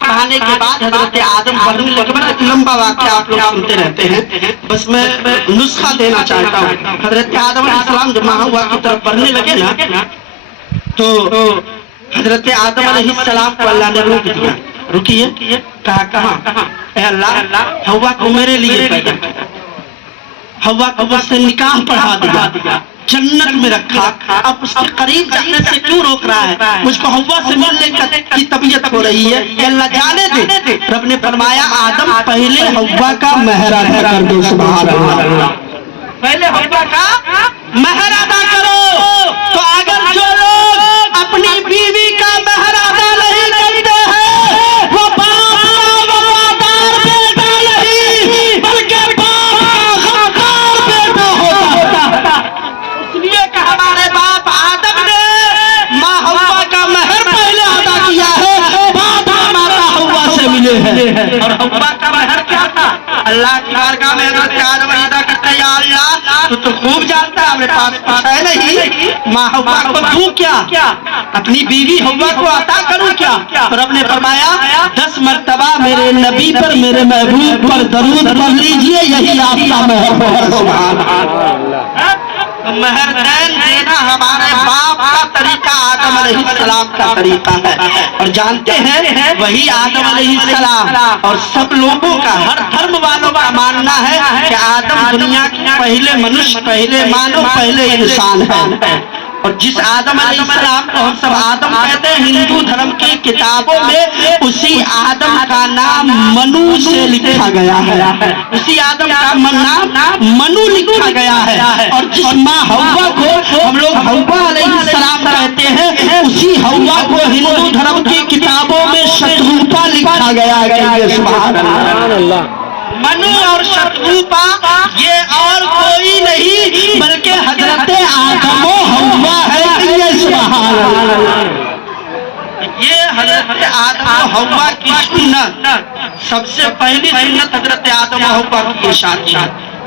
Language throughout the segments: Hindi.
आने के बाद हजरत आदम बढ़ने लगे। बड़ा लंबा वाक़या आप लोग सुनते रहते हैं, बस मैं नुस्खा देना चाहता हूँ। हजरत आदम अलैहिस्सलाम जब महवा की तरफ बढ़ने लगे ना, तो हजरत आदम अलैहिस्सलाम को अल्लाह ने रोक दिया। रुकिए, कहा कहाँ? अल्लाह हवा को मेरे लिए पैदा किया, हवा को मुझसे निकाह पढ़ा दिया, जन्नत में रखा, अब उसके करीब जाने से क्यों रोक रहा है? मुझको हवा से मिलने की तबीयत हो रही है, अल्लाह जाने दे। रब ने फरमाया आदम पहले हवा का महर अदा कर दो। सुभान अल्लाह, पहले हवा का महर अदा करो। तो अगर जो लोग अपनी बीवी का महर अदा नहीं करते हैं, वो बाप का वफादार बेटा नहीं, बल्कि बाप का गद्दार बेटा होता। इसलिए कि हमारे बाप आदम ने माँ हव्वा का महर पहले अदा किया है, बाद में माता हव्वा से मिले हैं। और हव्वा का महर क्या था? अल्लाह की बारगाह में हज़रत आदम अदा करते, या अल्लाह तू तो खूब जानता है, मेरे पास कुछ है नहीं, माँ हव्वा को दूं क्या? अपनी बीवी हव्वा को अता करूं क्या? तो रब ने फरमाया 10 मर्तबा मेरे नबी पर, मेरे महबूब पर दरूद पढ़ लीजिए, यही आपका महर है। सुभान अल्लाह। महर देना हमारे बाप का तरीका, आदम अलैहिस्सलाम का तरीका है। और जानते हैं वही आदम अलैहिस्सलाम और सब लोगों का, हर धर्म वालों का मानना है कि आदम दुनिया के पहले मनुष्य, पहले मानव, पहले इंसान है। और जिस आदम अलैहिस्सलाम को हम सब आदम कहते हैं, हिंदू धर्म की किताबों में उसी आदम का नाम मनु से लिखा गया है, उसी आदम का नाम मनु लिखा गया है। और जिस माँ हव्वा को हम लोग हव्वा अलैहिस्सलाम कहते हैं, उसी हव्वा को हिंदू धर्म की किताबों में शतरूपा लिखा गया है। सुभान अल्लाह। मनु और शतरूपा ये और कोई नहीं बल्कि हजरत आदम हव्वा है। सुभान अल्लाह। ये हजरत आदम हव्वा की सुन्नत, सबसे पहली सुन्नत हजरत आदम हव्वा की शादी।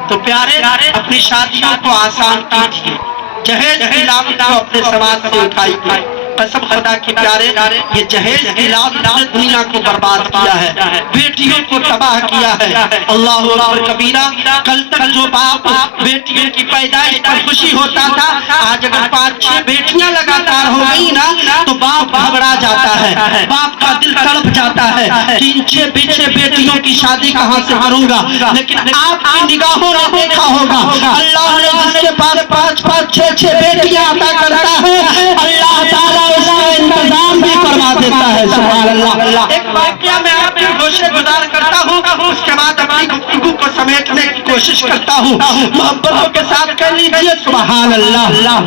तो प्यारे अपनी शादियों को आसान कीजिए, जहेज की लागत को अपने समाज से उठाइए। कसम खुदा की प्यारे, ये जहेज की लागत ने दुनिया को बर्बाद किया है, बेटियों को तबाह किया है। अल्लाह अकबर कबीरा। कल तक जो बाप बेटियों की पैदाइश पर खुशी होता था, आज अगर 5-6 बेटियां लगातार हो गई ना, तो बाप घबरा जाता है, बाप का दिल तड़प जाता है कि इनसे पीछे बेटियों की शादी कहाँ से करूंगा। लेकिन आपकी निगाहों ने देखा होगा, अल्लाह ने जिसके पास 5-5, 6-6 बेटियां अता करता है, अल्लाह ताला उसका इंतजाम भी करवा देता है। सुभान अल्लाह। एक वाकया मैं आपकी गोशेगुजार करता हूँ, उसके बाद अपनी गुफ्तगू को समेटने की कोशिश करता हूँ, मोहब्बतों के साथ कह लीजिए सुभान अल्लाह।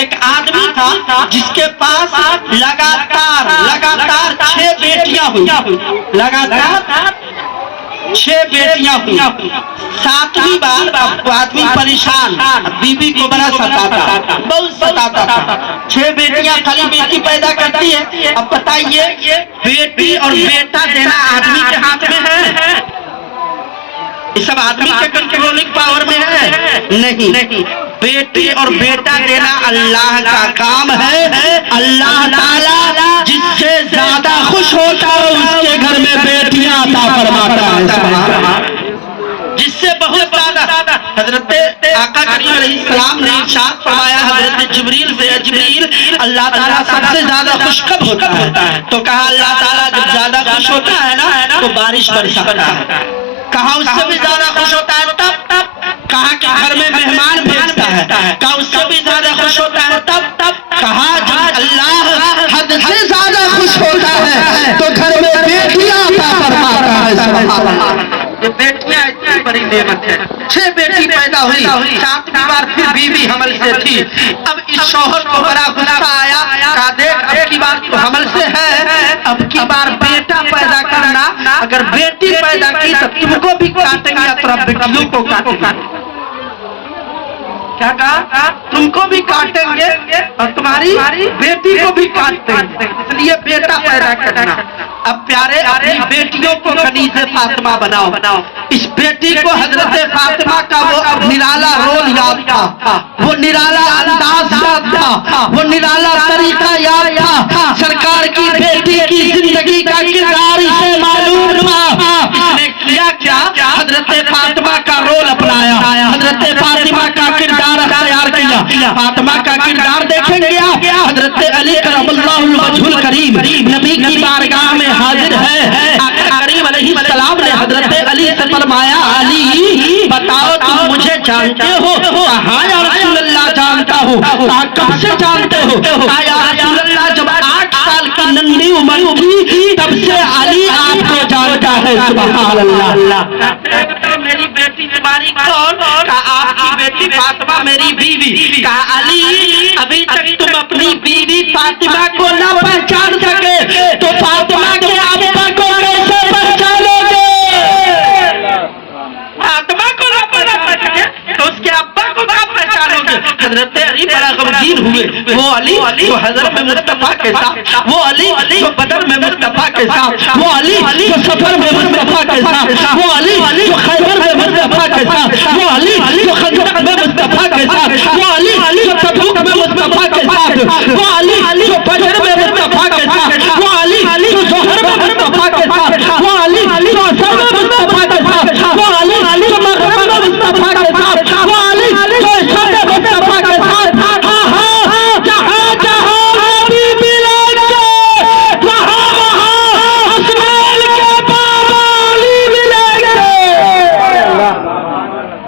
एक आदमी था जिसके पास लगातार 6 बेटियां हुई, लगातार 6 बेटियां हुई। 7वीं बार आदमी परेशान, बीबी को बड़ा सताता, बहुत सताता था। 6 बेटियां खाली बेटी पैदा करती है। अब बताइए, बेटी और बेटा देना आदमी के हाथ में है? ये सब आदमी के कंट्रोलिंग पावर में है? नहीं। बेटी और बेटा देना अल्लाह का काम है। अल्लाह ताला जिससे ज्यादा खुश होता है उसके घर में बेटियां अता फरमाता है, जिससे बहुत ज्यादा। हजरत आका करीम अलैहिस्सलाम ने इरशाद फरमाया हजरत जिब्रील से, जिब्रील अल्लाह ताला सबसे ज्यादा खुश कब होता है? तो कहा अल्लाह ताला जब ज्यादा खुश होता है ना, तो बारिश बरसाता है। कहा उससे भी ज्यादा खुश होता है तब। कहा कि घर में मेहमान भेजता है। कहा उससे भी ज्यादा खुश होता है तब। कहा जब अल्लाह हद से ज्यादा खुश होता है तो घर में बेटियां अता फरमाता है। सुभान अल्लाह। ये बेटियां इतनी बड़ी नेमत है। 6 बेटी पैदा हुई, 7वीं बार फिर बीवी हमल से थी। अब इस शौहर को बड़ा गुस्सा आया, कहा देख अब की बार तो हमल से है, अब की बार बेटा पैदा करना। अगर बेटी पैदा की तो तुमको भी काटेंगे, तो बेटियों को काटेंगे। क्या कहा? तुमको भी काटेंगे और तुम्हारी बेटी को भी काटेंगे, इसलिए बेटा पैदा करना। अब प्यारे अपनी बेटियों को कनीज़े फातिमा बनाओ। इस बेटी को हजरत फातिमा का वो निराला रोल याद था, वो निराला अंदाज याद था, वो निराला तरीका याद था। सरकार की बेटी की जिंदगी का किरदार फातिमा का रोल अपनाया, हजरत फातिमा का किरदार अख्तियार किया। फातिमा का किरदार देखेंगे आप, हजरत अली करमल्लाहु वजहुल करीम नबी की बारगाह में हाजिर है। आका करीम अलैहिस्सलाम ने हजरत अली से फरमाया, अली बताओ तुम मुझे जानते हो? कहा या रसूल अल्लाह जानता हूँ। कब से जानते हो? या रसूल अल्लाह जब 8 साल की नन्ही उम्र थी तब से अली आपको जानता है। सुभान अल्लाह। मेरी बेटी तुम्हारी कौन? कहा आपकी बेटी फातिमा मेरी बीवी। कहा अली अभी तक तुम अपनी बीवी फातिमा को न पहचान सके तो फातिमा के अब्बा को कैसे पहचानोगे? फातिमा को न पहचान सके तो उसके अब्बा को क्या पहचानोगे? हजरत अली बड़ा गमगीन हुए। वो अली जो हजरत में मुस्तफा के साथ, वो अली जो बदर में मुस्तफा के साथ, वो अली जो सफर में मुस्तफा के साथ, वो अली जो खैबर में मुस्तफा के साथ, वो अली जो खंदक में मुस्तफा के साथ, वो अली जो तबूक में मुस्तफा के साथ, वो अली जो बदर में मुस्तफा के साथ, वो अली जो जोहर में मुस्तफा के साथ, वो अली जो असर में मुस्तफा के साथ, वो अली जो मगरिब में मुस्तफा के साथ, वो अली जो इशा में मुस्तफा के साथ। जहाँ जहाँ नबी मिलेंगे वहाँ वहाँ हसनैन के बाबा अली मिलेंगे।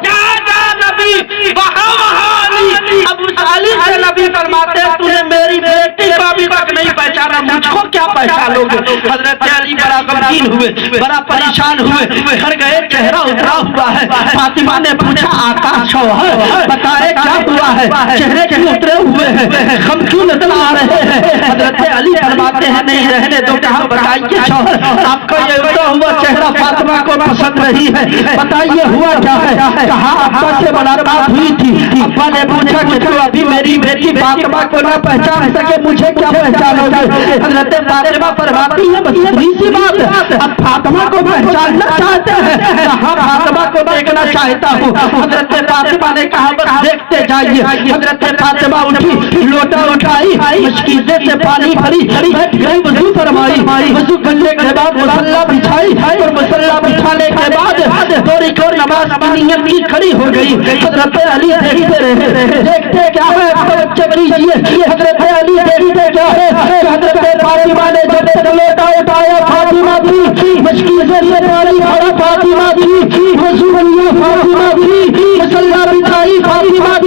जहाँ जहाँ नबी वहाँ वहाँ अली। अब उस अली से नबी फरमाते हैं तूने मेरी बेटी को अभी तक नहीं पहचाना, मुझको क्या पहचानोगे? हजरत अली बड़ा गमगीन हुए, बड़ा परेशान हुए, घर गए, चेहरा उतरा हुआ है। फातिमा ने पूछा आका शौहर बताए क्या हुआ है, चेहरे क्यों उतरे हुए हैं, हम क्यों नजर आ रहे हैं? हजरत अली फरमाते हैं नहीं रहने दो। कहा बताइए शौहर आपका ये उतरा हुआ चेहरा फातिमा को पसंद नहीं है, बताइए हुआ क्या है? कहा अब्बा से मुलाकात हुई थी, अब्बा ने पूछा कि तू अभी मेरी बेटी फातिमा को न पहचान सके मुझे क्या पहचानोगे? हजरत फातिमा फरमाती है बस यही सी बात है, अब फातिमा को पहचानना चाहते हैं, कहा फातिमा को देखना चाहता हूँ। हजरत फातिमा ने कहा बस देखते जाइए। हजरत फातिमा उठी, लोटा उठाई, मशकीज़े से पानी भरी, बैठ गई, वजू फरमाई, वजू करने के बाद मुसल्ला बिछाई और मुसल्ला बिछाने के बाद थोड़ी को नमाज की नियत की खड़ी हो गई। हजरत अली देखते रहे, देखते क्या है हजरत अली देखते क्या है? हजरत फातिमा ने जब तक लोटा उठाया फातिमा थी, मशकीज़े से पानी भरा फातिमा थी, वजू किया फातिमा थी, मुसल्ला बिछाई फातिमा